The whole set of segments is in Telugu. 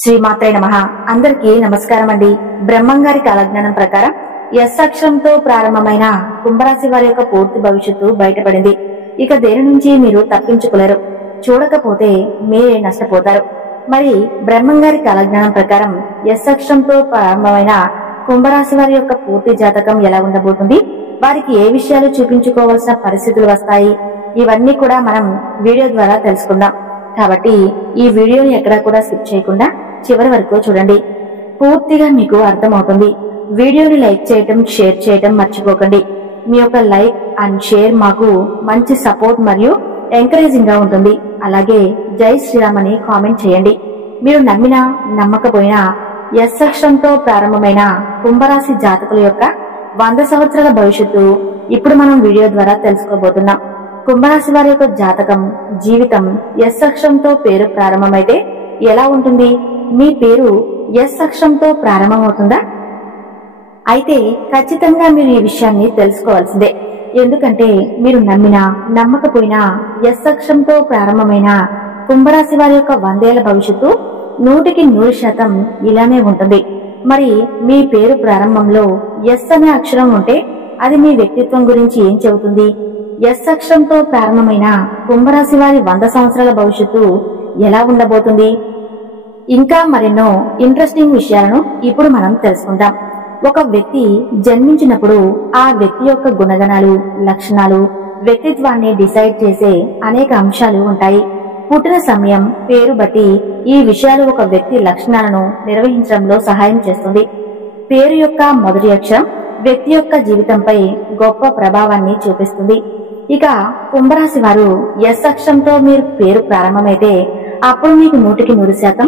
శ్రీమాత్రే నమః. అందరికీ నమస్కారం అండి. బ్రహ్మంగారి కాలజ్ఞానం ప్రకారం ఎస్ అక్షరంతో ప్రారంభమైన కుంభరాశి వారి యొక్క పూర్తి భవిష్యత్తు బయటపడింది. ఇక దేని నుంచి మీరు తప్పించుకోలేరు. చూడకపోతే మీరే నష్టపోతారు. మరి బ్రహ్మంగారి కాలజ్ఞానం ప్రకారం ఎస్ అక్షరంతో ప్రారంభమైన కుంభరాశి వారి యొక్క పూర్తి జాతకం ఎలా ఉండబోతుంది, వారికి ఏ విషయాలు చూపించుకోవాల్సిన పరిస్థితులు వస్తాయి, ఇవన్నీ కూడా మనం వీడియో ద్వారా తెలుసుకుందాం. కాబట్టి ఈ వీడియోని ఎక్కడా కూడా స్కిప్ చేయకుండా చివరి వరకు చూడండి. పూర్తిగా మీకు అర్థమవుతుంది. వీడియోని లైక్ చేయటం, షేర్ చేయటం మర్చిపోకండి. మీ యొక్క లైక్ అండ్ షేర్ మాకు మంచి సపోర్ట్ మరియు ఎంకరేజింగ్ గా ఉంటుంది. అలాగే జై శ్రీరామ్ అని కామెంట్ చేయండి. మీరు నమ్మినా నమ్మకపోయినా ఎస్ అక్షరంతో ప్రారంభమైన కుంభరాశి జాతకుల యొక్క 100 సంవత్సరాల భవిష్యత్తు ఇప్పుడు మనం వీడియో ద్వారా తెలుసుకోబోతున్నాం. కుంభరాశి వారి యొక్క జాతకం, జీవితం ఎస్ అక్షరంతో పేరు ప్రారంభమైతే ఎలా ఉంటుంది? మీ పేరు ఎస్ అక్షరంతో ప్రారంభమవుతుందా? అయితే ఖచ్చితంగా మీరు ఈ విషయాన్ని తెలుసుకోవాల్సిందే. ఎందుకంటే మీరు నమ్మినా నమ్మకపోయినా ఎస్ అక్షరంతో ప్రారంభమైన కుంభరాశి వారి యొక్క 100 ఏళ్ల భవిష్యత్తు 100% ఇలానే ఉంటుంది. మరి మీ పేరు ప్రారంభంలో ఎస్ అనే అక్షరం ఉంటే అది మీ వ్యక్తిత్వం గురించి ఏం చెబుతుంది? ఎస్ అక్షరంతో ప్రారంభమైన కుంభరాశి వారి 100 సంవత్సరాల భవిష్యత్తు ఎలా ఉండబోతుంది? ఇంకా మరెన్నో ఇంట్రెస్టింగ్ విషయాలను ఇప్పుడు మనం తెలుసుకుందాం. ఒక వ్యక్తి జన్మించినప్పుడు ఆ వ్యక్తి యొక్క గుణగణాలు, లక్షణాలు, వ్యక్తిత్వాన్ని డిసైడ్ చేసే అనేక అంశాలు ఉంటాయి. పుట్టిన సమయం, పేరు బట్టి ఈ విషయాలు ఒక వ్యక్తి లక్షణాలను నిర్వహించడంలో సహాయం చేస్తుంది. పేరు యొక్క మొదటి అక్షరం వ్యక్తి యొక్క జీవితంపై గొప్ప ప్రభావాన్ని చూపిస్తుంది. ఇక కుంభరాశి వారు ఎస్ అక్షరంతో మీరు పేరు ప్రారంభమైతే అప్పుడు మీకు 100%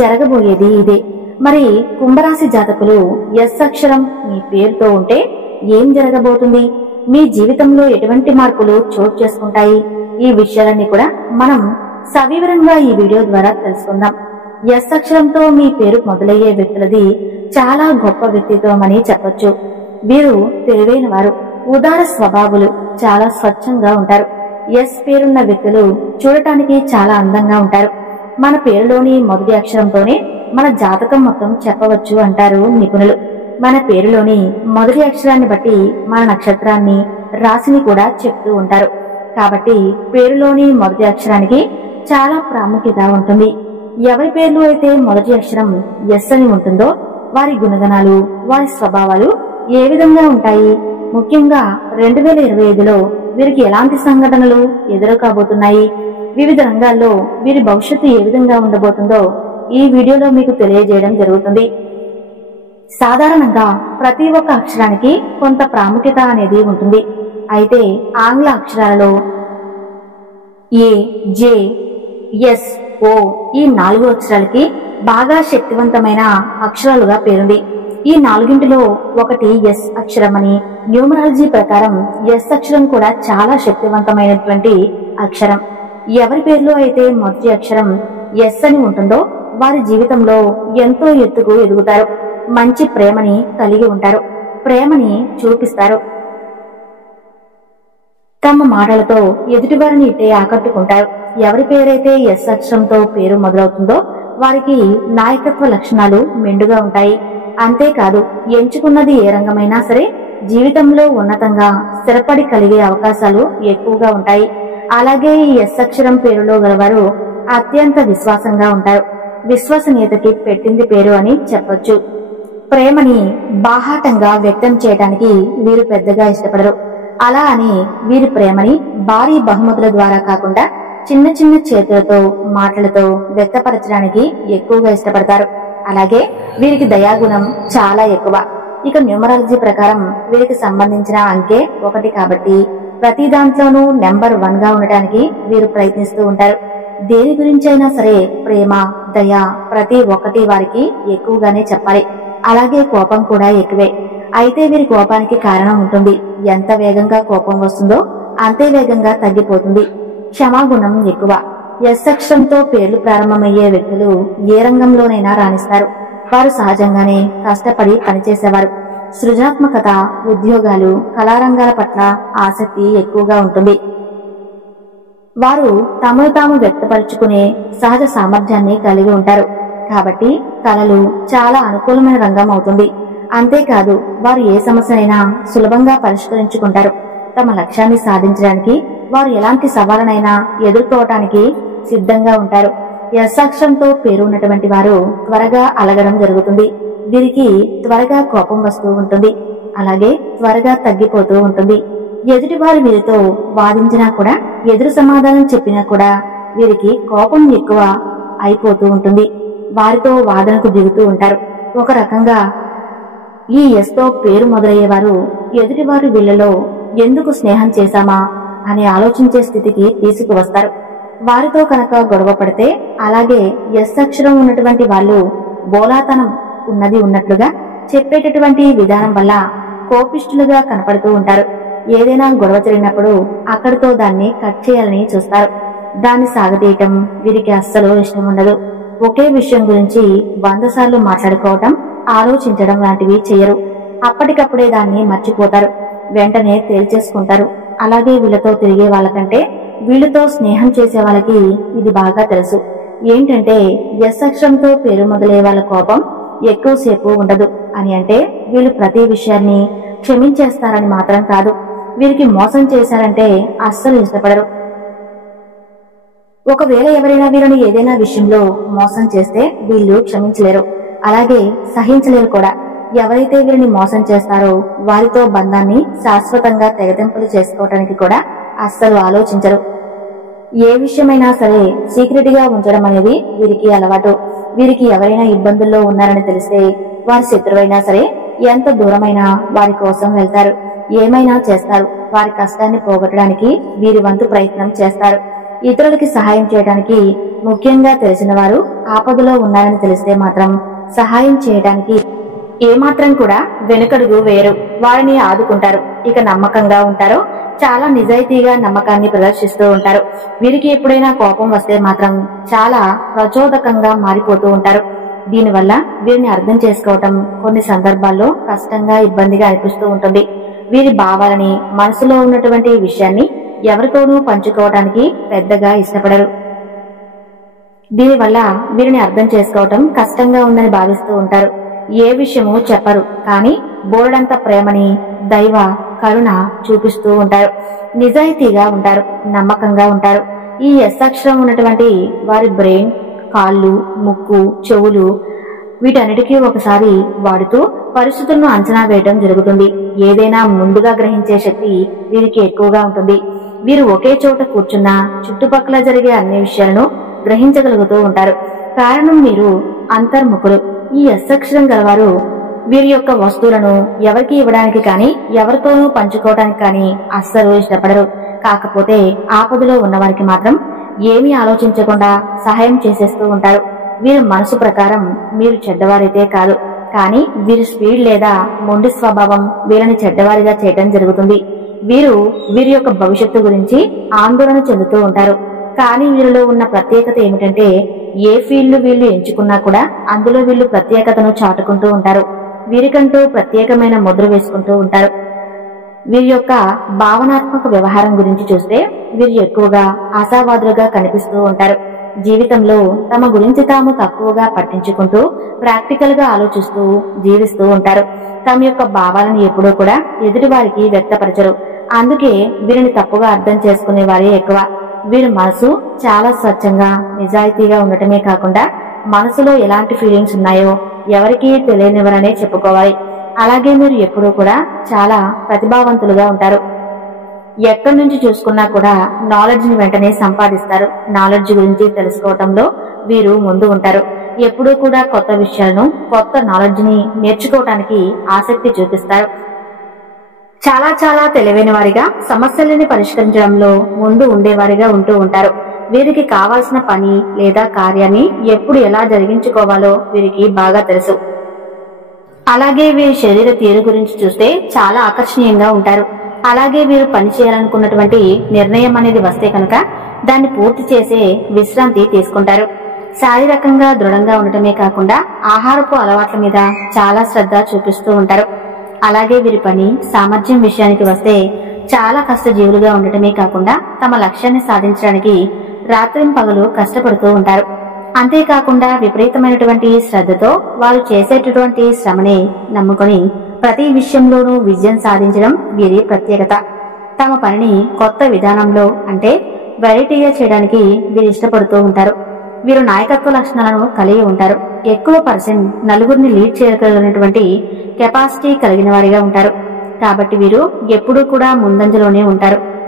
జరగబోయేది ఇదే. మరి కుంభరాశి జాతకులు ఎస్ అక్షరం మీ పేరుతో ఉంటే ఏం జరగబోతుంది? మీ జీవితంలో ఎటువంటి మార్పులు చోటు చేసుకుంటాయి? ఈ విషయాలన్నీ కూడా మనం సవివరంగా ఈ వీడియో ద్వారా తెలుసుకుందాం. ఎస్ అక్షరంతో మీ పేరు మొదలయ్యే వ్యక్తులది చాలా గొప్ప వ్యక్తిత్వం అని చెప్పొచ్చు. వీరు తెలివైన వారు, ఉదార స్వభావులు, చాలా స్వచ్ఛంగా ఉంటారు. ఎస్ పేరున్న వ్యక్తులు చూడటానికి చాలా అందంగా ఉంటారు. మన పేరులోని మొదటి అక్షరంతోనే మన జాతకం మొత్తం చెప్పవచ్చు అంటారు నిపుణులు. మన పేరులోని మొదటి అక్షరాన్ని బట్టి మన నక్షత్రాన్ని, రాశిని కూడా చెప్తూ ఉంటారు. కాబట్టి పేరులోని మొదటి అక్షరానికి చాలా ప్రాముఖ్యత ఉంటుంది. ఎవరి పేర్లు అయితే మొదటి అక్షరం ఎస్ అని ఉంటుందో వారి గుణగణాలు, వారి స్వభావాలు ఏ విధంగా ఉంటాయి? ముఖ్యంగా 2025లో వీరికి ఎలాంటి సంఘటనలు ఎదురు కాబోతున్నాయి? వివిధ రంగాల్లో వీరి భవిష్యత్తు ఏ విధంగా ఉండబోతుందో ఈ వీడియోలో మీకు తెలియజేయడం జరుగుతుంది. సాధారణంగా ప్రతి ఒక్క అక్షరానికి కొంత ప్రాముఖ్యత అనేది ఉంటుంది. అయితే ఆంగ్ల అక్షరాలలో ఏ, జే, ఎస్, ఓ ఈ 4 అక్షరాలకి బాగా శక్తివంతమైన అక్షరాలుగా పేరుంది. ఈ 4ంటిలో ఒకటి ఎస్ అక్షరం అని, న్యూమరాలజీ ప్రకారం ఎస్ అక్షరం కూడా చాలా శక్తివంతమైనటువంటి అక్షరం. ఎవరి పేర్లో అయితే మొదటి అక్షరం ఎస్ అని ఉంటుందో వారి జీవితంలో ఎంతో ఎత్తుకు ఎదుగుతారు. మంచి ప్రేమని కలిగి ఉంటారు. ప్రేమని చూపిస్తారు. తమ మాటలతో ఎదుటివారిని ఇట్టే ఆకట్టుకుంటారు. ఎవరి పేరైతే ఎస్ అక్షరంతో పేరు మొదలవుతుందో వారికి నాయకత్వ లక్షణాలు మెండుగా ఉంటాయి. అంతేకాదు, ఎంచుకున్నది ఏ రంగమైనా సరే జీవితంలో ఉన్నతంగా స్థిరపడి కలిగే అవకాశాలు ఎక్కువగా ఉంటాయి. అలాగే ఈ ఎస్ అక్షరం పేరులో గలవారు అత్యంత విశ్వాసంగా ఉంటారు. విశ్వసనీయతకి పెట్టింది పేరు అని చెప్పొచ్చు. ప్రేమని బాహాటంగా వ్యక్తం చేయడానికి వీరు పెద్దగా ఇష్టపడరు. అలా అని వీరి ప్రేమని భారీ బహుమతుల ద్వారా కాకుండా చిన్న చిన్న చేతులతో, మాటలతో వ్యక్తపరచడానికి ఎక్కువగా ఇష్టపడతారు. అలాగే వీరికి దయాగుణం చాలా ఎక్కువ. ఇక న్యూమరాలజీ ప్రకారం వీరికి సంబంధించిన అంకె 1 కాబట్టి ప్రతి దాంట్లోనూ నెంబర్ 1 గా ఉండటానికి వీరు ప్రయత్నిస్తూ ఉంటారు. దేని గురించి అయినా సరే ప్రేమ, దయ ప్రతి ఒక్కటి వారికి ఎక్కువగానే చెప్పాలి. అలాగే కోపం కూడా ఎక్కువే. అయితే వీరి కోపానికి కారణం ఉంటుంది. ఎంత వేగంగా కోపం వస్తుందో అంతే వేగంగా తగ్గిపోతుంది. క్షమాగుణం ఎక్కువ. ఎస్ అక్షరంతో పేర్లు ప్రారంభమయ్యే వ్యక్తులు ఏ రంగంలోనైనా రాణిస్తారు. వారు సహజంగానే కష్టపడి పనిచేసేవారు. సృజనాత్మకత, ఉద్యోగాలు, కళారంగాల పట్ల ఆసక్తి ఎక్కువగా ఉంటుంది. వారు తమను తాము వ్యక్తపరుచుకునే సహజ సామర్థ్యాన్ని కలిగి ఉంటారు. కాబట్టి కళలు చాలా అనుకూలమైన రంగం అవుతుంది. అంతేకాదు వారు ఏ సమస్యనైనా సులభంగా పరిష్కరించుకుంటారు. తమ లక్ష్యాన్ని సాధించడానికి వారు ఎలాంటి సవాళ్ళనైనా ఎదుర్కోవటానికి సిద్ధంగా ఉంటారు. ఎస్ అక్షరంతో పేరు ఉన్నటువంటి వారు త్వరగా అలగడం జరుగుతుంది. వీరికి త్వరగా కోపం వస్తూ ఉంటుంది. అలాగే త్వరగా తగ్గిపోతూ ఉంటుంది. ఎదుటివారు వీరితో వాదించినా కూడా, ఎదురు సమాధానం చెప్పినా కూడా వీరికి కోపం ఎక్కువ అయిపోతూ ఉంటుంది. వారితో వాదనకు దిగుతూ ఉంటారు. ఒక రకంగా ఈ ఎస్తో పేరు మొదలయ్యేవారు ఎదుటివారు వీళ్లలో ఎందుకు స్నేహం చేశామా అని ఆలోచించే స్థితికి తీసుకువస్తారు. వారితో కనుక గొడవ పడితే, అలాగే ఎస్ అక్షరం ఉన్నటువంటి వాళ్ళు బోలాతనం ఉన్నది ఉన్నట్లుగా చెప్పేటటువంటి విధానం వల్ల కోపిష్ఠులుగా కనపడుతూ ఉంటారు. ఏదైనా గొడవ జరిగినప్పుడు అక్కడితో దాన్ని కట్ చేయాలని చూస్తారు. దాన్ని సాగతీయటం వీరికి అస్సలు ఇష్టం ఉండదు. ఒకే విషయం గురించి 100 సార్లు మాట్లాడుకోవటం, ఆలోచించడం లాంటివి చేయరు. అప్పటికప్పుడే దాన్ని మర్చిపోతారు. వెంటనే తేల్చేసుకుంటారు. అలాగే వీళ్ళతో తిరిగే వాళ్ళకంటే వీళ్ళతో స్నేహం చేసే వాళ్ళకి ఇది బాగా తెలుసు. ఏంటంటే ఎస్ అక్షరంతో పేరు మొదలయ్యే వాళ్ళ కోపం ఎక్కువసేపు ఉండదు అని. అంటే వీళ్ళు ప్రతి విషయాన్ని క్షమించేస్తారని మాత్రం కాదు, వీరికి మోసం చేశారంటే అస్సలు ఇష్టపడరు. ఒకవేళ ఎవరైనా వీళ్ళని ఏదైనా విషయంలో మోసం చేస్తే వీళ్ళు క్షమించలేరు, అలాగే సహించలేరు కూడా. ఎవరైతే వీరిని మోసం చేస్తారో వారితో బంధాన్ని శాశ్వతంగా తెగతింపులు చేసుకోవటానికి కూడా అస్సలు ఆలోచించరు. ఏ విషయమైనా సరే సీక్రెట్ గా ఉంచడం అనేది వీరికి అలవాటు. వీరికి ఎవరైనా ఇబ్బందుల్లో ఉన్నారని తెలిస్తే వారి శత్రువైనా సరే ఎంత దూరమైనా వారి కోసం వెళ్తారు, ఏమైనా చేస్తారు. వారి కష్టాన్ని పోగొట్టడానికి వీరి వంతు ప్రయత్నం చేస్తారు. ఇతరులకి సహాయం చేయడానికి, ముఖ్యంగా తెలిసిన వారు ఆపదలో ఉన్నారని తెలిస్తే మాత్రం సహాయం చేయడానికి ఏమాత్రం కూడా వెనుకడుగు వేయరు. వారిని ఆదుకుంటారు. ఇక నమ్మకంగా ఉంటారో చాలా నిజాయితీగా నమ్మకాన్ని ప్రదర్శిస్తూ ఉంటారు. వీరికి ఎప్పుడైనా కోపం వస్తే మాత్రం చాలా ప్రచోదకంగా మారిపోతూ ఉంటారు. దీనివల్ల వీరిని అర్థం చేసుకోవటం కొన్ని సందర్భాల్లో కష్టంగా, ఇబ్బందిగా అనిపిస్తూ ఉంటుంది. వీరి భావాలని, మనసులో ఉన్నటువంటి విషయాన్ని ఎవరితోనూ పంచుకోవడానికి పెద్దగా ఇష్టపడరు. దీనివల్ల వీరిని అర్థం చేసుకోవటం కష్టంగా ఉందని భావిస్తూ ఉంటారు. ఏ విషయమూ చెప్పరు, కానీ బోర్డంత ప్రేమని, దైవ కరుణ చూపిస్తూ ఉంటారు. నిజాయితీగా ఉంటారు, నమ్మకంగా ఉంటారు. ఈ ఎస్ అక్షరం ఉన్నటువంటి వారి బ్రెయిన్, కాళ్ళు, ముక్కు, చెవులు వీటన్నిటికీ ఒకసారి వాడుతూ పరిస్థితులను అంచనా వేయడం జరుగుతుంది. ఏదైనా ముందుగా గ్రహించే శక్తి వీరికి ఎక్కువగా ఉంటుంది. వీరు ఒకే చోట కూర్చున్నా చుట్టుపక్కల జరిగే అన్ని విషయాలను గ్రహించగలుగుతూ ఉంటారు. కారణం వీరు అంతర్ముఖులు. ఈ ఎస్ అక్షరం గలవారు వీరి యొక్క వస్తువులను ఎవరికి ఇవ్వడానికి కానీ, ఎవరితోనూ పంచుకోవడానికి కానీ అస్సలు ఇష్టపడరు. కాకపోతే ఆపదలో ఉన్నవారికి మాత్రం ఏమీ ఆలోచించకుండా సహాయం చేసేస్తూ ఉంటారు. వీరి మనసు ప్రకారం మీరు చెడ్డవారైతే కాదు, కానీ వీరి స్పీడ్ లేదా మొండి స్వభావం వీరిని చెడ్డవారిగా చేయటం జరుగుతుంది. వీరి యొక్క భవిష్యత్తు గురించి ఆందోళన చెందుతూ ఉంటారు. కానీ వీరిలో ఉన్న ప్రత్యేకత ఏమిటంటే, ఏ ఫీల్డ్ వీళ్ళు ఎంచుకున్నా కూడా అందులో వీళ్ళు ప్రత్యేకతను చాటుకుంటూ ఉంటారు. వీరికంటూ ప్రత్యేకమైన ముద్ర వేసుకుంటూ ఉంటారు. వీరి యొక్క భావనాత్మక వ్యవహారం గురించి చూస్తే వీరు ఎక్కువగా ఆశావాదులుగా కనిపిస్తూ ఉంటారు. జీవితంలో తమ గురించి తాము తక్కువగా పట్టించుకుంటూ ప్రాక్టికల్ గా ఆలోచిస్తూ జీవిస్తూ ఉంటారు. తమ యొక్క భావాలను ఎప్పుడూ కూడా ఎదుటివారికి వ్యక్తపరచరు. అందుకే వీరిని తప్పుగా అర్థం చేసుకునే వారే ఎక్కువ. వీరి మనసు చాలా స్వచ్ఛంగా, నిజాయితీగా ఉండటమే కాకుండా మనసులో ఎలాంటి ఫీలింగ్స్ ఉన్నాయో ఎవరికీ తెలియనివరనే చెప్పుకోవాలి. అలాగే మీరు ఎప్పుడూ కూడా చాలా ప్రతిభావంతులుగా ఉంటారు. ఎక్కడి నుంచి చూసుకున్నా కూడా నాలెడ్జ్ ని వెంటనే సంపాదిస్తారు. నాలెడ్జ్ గురించి తెలుసుకోవటంలో వీరు ముందు ఉంటారు. ఎప్పుడూ కూడా కొత్త విషయాలను, కొత్త నాలెడ్జ్ ని నేర్చుకోవటానికి ఆసక్తి చూపిస్తారు. చాలా చాలా తెలివైన వారిగా, సమస్యలని పరిష్కరించడంలో ముందు ఉండేవారిగా ఉంటూ ఉంటారు. వీరికి కావాల్సిన పని లేదా కార్యాన్ని ఎప్పుడు ఎలా జరిగించుకోవాలో వీరికి బాగా తెలుసు. అలాగే వీరి శరీర తీరు గురించి చూస్తే చాలా ఆకర్షణీయంగా ఉంటారు. అలాగే వీరు పని చేయాలనుకున్నటువంటి నిర్ణయం అనేది వస్తే కనుక దాన్ని పూర్తి చేసే విశ్రాంతి తీసుకుంటారు. శారీరకంగా దృఢంగా ఉండటమే కాకుండా ఆహారపు అలవాట్ల మీద చాలా శ్రద్ధ చూపిస్తూ ఉంటారు. అలాగే వీరి పని సామర్థ్యం విషయానికి వస్తే చాలా కష్టజీవులుగా ఉండటమే కాకుండా తమ లక్ష్యాన్ని సాధించడానికి రాత్రింపగలు కష్టపడుతూ ఉంటారు. అంతేకాకుండా విపరీతమైనటువంటి శ్రద్ధతో వారు చేసేటటువంటి శ్రమని నమ్ముకొని ప్రతి విషయంలోనూ విజయం సాధించడం వీరి ప్రత్యేకత. తమ పనిని కొత్త విధానంలో అంటే వెరైటీగా చేయడానికి వీరు ఇష్టపడుతూ ఉంటారు. వీరు నాయకత్వ లక్షణాలను కలిగి ఉంటారు. ఎక్కువ పర్సెంట్ నలుగురిని లీడ్ చేయగలిగినటువంటి కెపాసిటీ కలిగిన వారిగా ఉంటారు. కాబట్టి వీరు ఎప్పుడూ కూడా ముందంజలోనే ఉంటారు.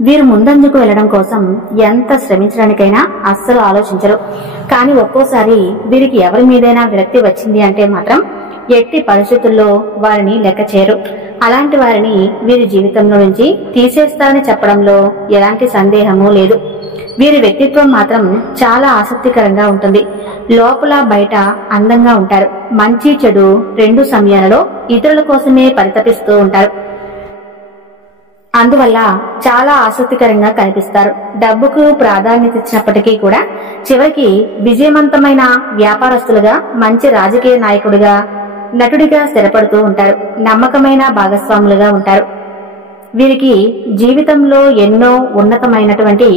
వీరు ముందంజకు వెళ్లడం కోసం ఎంత శ్రమించడానికైనా అస్సలు ఆలోచించరు. కానీ ఒక్కోసారి వీరికి ఎవరి మీదైనా విరక్తి వచ్చింది అంటే మాత్రం ఎట్టి పరిస్థితుల్లో వారిని లెక్క చేయరు. అలాంటి వారిని వీరి జీవితంలో నుంచి తీసేస్తారని చెప్పడంలో ఎలాంటి సందేహమూ లేదు. వీరి వ్యక్తిత్వం మాత్రం చాలా ఆసక్తికరంగా ఉంటుంది. లోపల బయట అందంగా ఉంటారు. మంచి చెడు రెండు సమయాలలో ఇతరుల కోసమే పరితపిస్తూ ఉంటారు. అందువల్ల చాలా ఆసక్తికరంగా కనిపిస్తారు. డబ్బుకు ప్రాధాన్యత ఇచ్చినప్పటికీ కూడా చివరికి విజయవంతమైన వ్యాపారస్తులుగా, మంచి రాజకీయ నాయకుడిగా, నటుడిగా స్థిరపడుతూ ఉంటారు. నమ్మకమైన భాగస్వాములుగా ఉంటారు. వీరికి జీవితంలో ఎన్నో ఉన్నతమైనటువంటి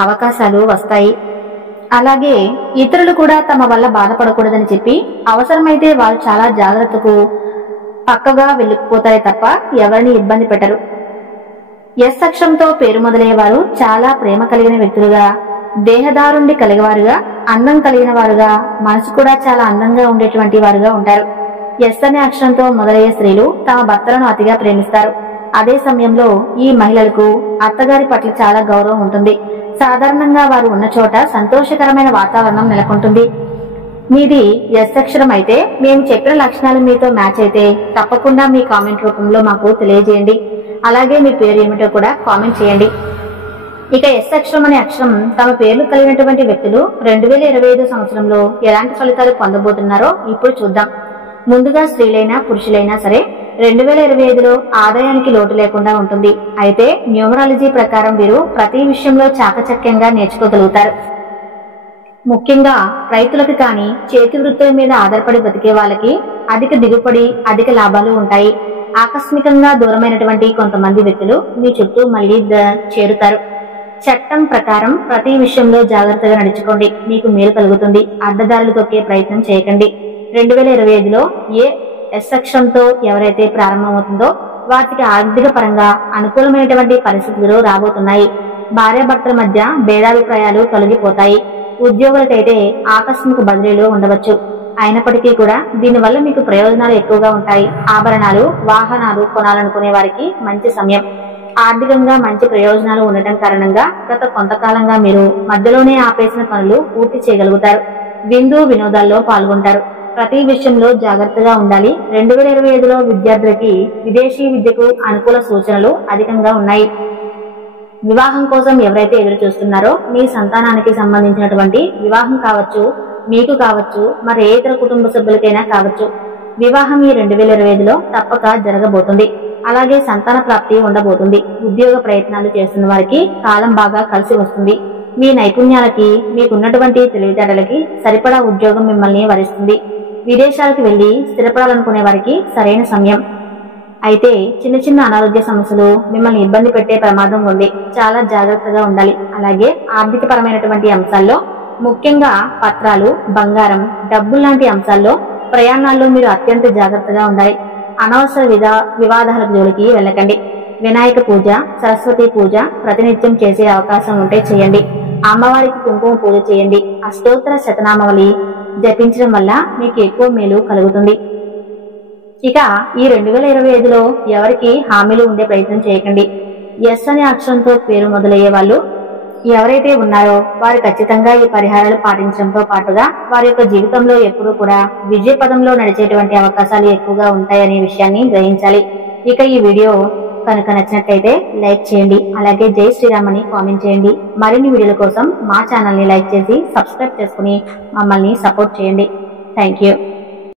అవకాశాలు వస్తాయి. అలాగే ఇతరులు కూడా తమ వల్ల బాధపడకూడదని చెప్పి అవసరమైతే వారు చాలా జాగ్రత్తకు పక్కగా వెళ్ళిపోతారే తప్ప ఎవరిని ఇబ్బంది పెట్టరు. ఎస్ అక్షరంతో పేరు మొదలయ్యే వారు చాలా ప్రేమ కలిగిన వ్యక్తులుగా, దేహదారుండి కలిగేవారుగా, అందం కలిగిన వారుగా, మనసు కూడా చాలా అందంగా ఉండేటువంటి వారుగా ఉంటారు. ఎస్ అనే అక్షరంతో మొదలయ్యే స్త్రీలు తమ భర్తలను అతిగా ప్రేమిస్తారు. అదే సమయంలో ఈ మహిళలకు అత్తగారి పట్ల చాలా గౌరవం ఉంటుంది. సాధారణంగా వారు ఉన్న చోట సంతోషకరమైన వాతావరణం నెలకొంటుంది. మీది ఎస్ అక్షరం అయితే మేము చెప్పిన లక్షణాలు మీతో మ్యాచ్ అయితే తప్పకుండా మీ కామెంట్ రూపంలో మాకు తెలియజేయండి. అలాగే మీ పేరు ఏమిటో కూడా కామెంట్ చేయండి. ఇక ఎస్ అక్షరం అనే అక్షరం తమ పేర్లు కలిగినటువంటి వ్యక్తులు 2025 సంవత్సరంలో ఎలాంటి ఫలితాలు పొందబోతున్నారో ఇప్పుడు చూద్దాం. ముందుగా స్త్రీలైనా పురుషులైనా సరే 2025లో ఆదాయానికి లోటు లేకుండా ఉంటుంది. అయితే న్యూమరాలజీ ప్రకారం వీరు ప్రతి విషయంలో చాకచక్యంగా నేర్చుకోగలుగుతారు. ముఖ్యంగా రైతులకు కానీ చేతి వృత్తుల మీద ఆధారపడి బతికే వాళ్ళకి అధిక దిగుబడి, అధిక లాభాలు ఉంటాయి. ఆకస్మికంగా దూరమైనటువంటి కొంతమంది వ్యక్తులు మీ చుట్టూ మళ్లీ చేరుతారు. చట్టం ప్రకారం ప్రతి విషయంలో జాగ్రత్తగా నడుచుకోండి. మీకు మేలు కలుగుతుంది. అడ్డదారులు తొక్కే ప్రయత్నం చేయకండి. 2025లో ఏ ఎస్ అక్షరంతో ఎవరైతే ప్రారంభమవుతుందో వాటికి ఆర్థిక పరంగా అనుకూలమైనటువంటి పరిస్థితులు రాబోతున్నాయి. భార్యాభర్తల మధ్య భేదాభిప్రాయాలు తొలగిపోతాయి. ఉద్యోగులకైతే ఆకస్మిక బదిలీలు ఉండవచ్చు. అయినప్పటికీ కూడా దీనివల్ల మీకు ప్రయోజనాలు ఎక్కువగా ఉంటాయి. ఆభరణాలు, వాహనాలు కొనాలనుకునే వారికి మంచి సమయం. ఆర్థికంగా మంచి ప్రయోజనాలు ఉండటం కారణంగా గత కొంతకాలంగా మీరు మధ్యలోనే ఆపేసిన పనులు పూర్తి చేయగలుగుతారు. విందు వినోదాల్లో పాల్గొంటారు. ప్రతి విషయంలో జాగ్రత్తగా ఉండాలి. 2025లో విద్యార్థులకి విదేశీ విద్యకు అనుకూల సూచనలు అధికంగా ఉన్నాయి. వివాహం కోసం ఎవరైతే ఎదురు చూస్తున్నారో మీ సంతానానికి సంబంధించినటువంటి వివాహం కావచ్చు, మీకు కావచ్చు, మరి ఏ ఇతర కుటుంబ సభ్యులకైనా కావచ్చు, వివాహం ఈ 2025లో తప్పక జరగబోతుంది. అలాగే సంతాన ప్రాప్తి ఉండబోతుంది. ఉద్యోగ ప్రయత్నాలు చేస్తున్న వారికి కాలం బాగా కలిసి వస్తుంది. మీ నైపుణ్యాలకి, మీకున్నటువంటి తెలివితేటలకి సరిపడా ఉద్యోగం మిమ్మల్ని వరిస్తుంది. విదేశాలకు వెళ్లి స్థిరపడాలనుకునే వారికి సరైన సమయం. అయితే చిన్న చిన్న అనారోగ్య సమస్యలు మిమ్మల్ని ఇబ్బంది పెట్టే ప్రమాదం ఉంది. చాలా జాగ్రత్తగా ఉండాలి. అలాగే ఆర్థిక పరమైనటువంటి అంశాల్లో, ముఖ్యంగా పత్రాలు, బంగారం, డబ్బు లాంటి అంశాల్లో, ప్రయాణాల్లో మీరు అత్యంత జాగ్రత్తగా ఉండాలి. అనవసర వివాదాల జోలికి వెళ్ళకండి. వినాయక పూజ, సరస్వతి పూజ ప్రతినిత్యం చేసే అవకాశం ఉంటే చేయండి. అమ్మవారికి కుంకుమ పూజ చేయండి. అష్టోత్తర శతనామావళి జపించడం వల్ల మీకు ఎక్కువ మేలు కలుగుతుంది. ఇక ఈ 2025లో ఎవరికి హామీలు ఉండే ప్రయత్నం చేయకండి. ఎస్ అనే అక్షరంతో పేరు మొదలయ్యే వాళ్ళు ఎవరైతే ఉన్నారో వారు ఖచ్చితంగా ఈ పరిహారాలు పాటించడంతో పాటుగా వారి యొక్క జీవితంలో ఎప్పుడూ కూడా విజయ పదంలో నడిచేటువంటి అవకాశాలు ఎక్కువగా ఉంటాయనే విషయాన్ని గ్రహించాలి. ఇక ఈ వీడియో కనుక నచ్చినట్లయితే లైక్ చేయండి. అలాగే జై శ్రీరామ్ అని కామెంట్ చేయండి. మరిన్ని వీడియోల కోసం మా ఛానల్ ని లైక్ చేసి సబ్స్క్రైబ్ చేసుకుని మమ్మల్ని సపోర్ట్ చేయండి. Thank you.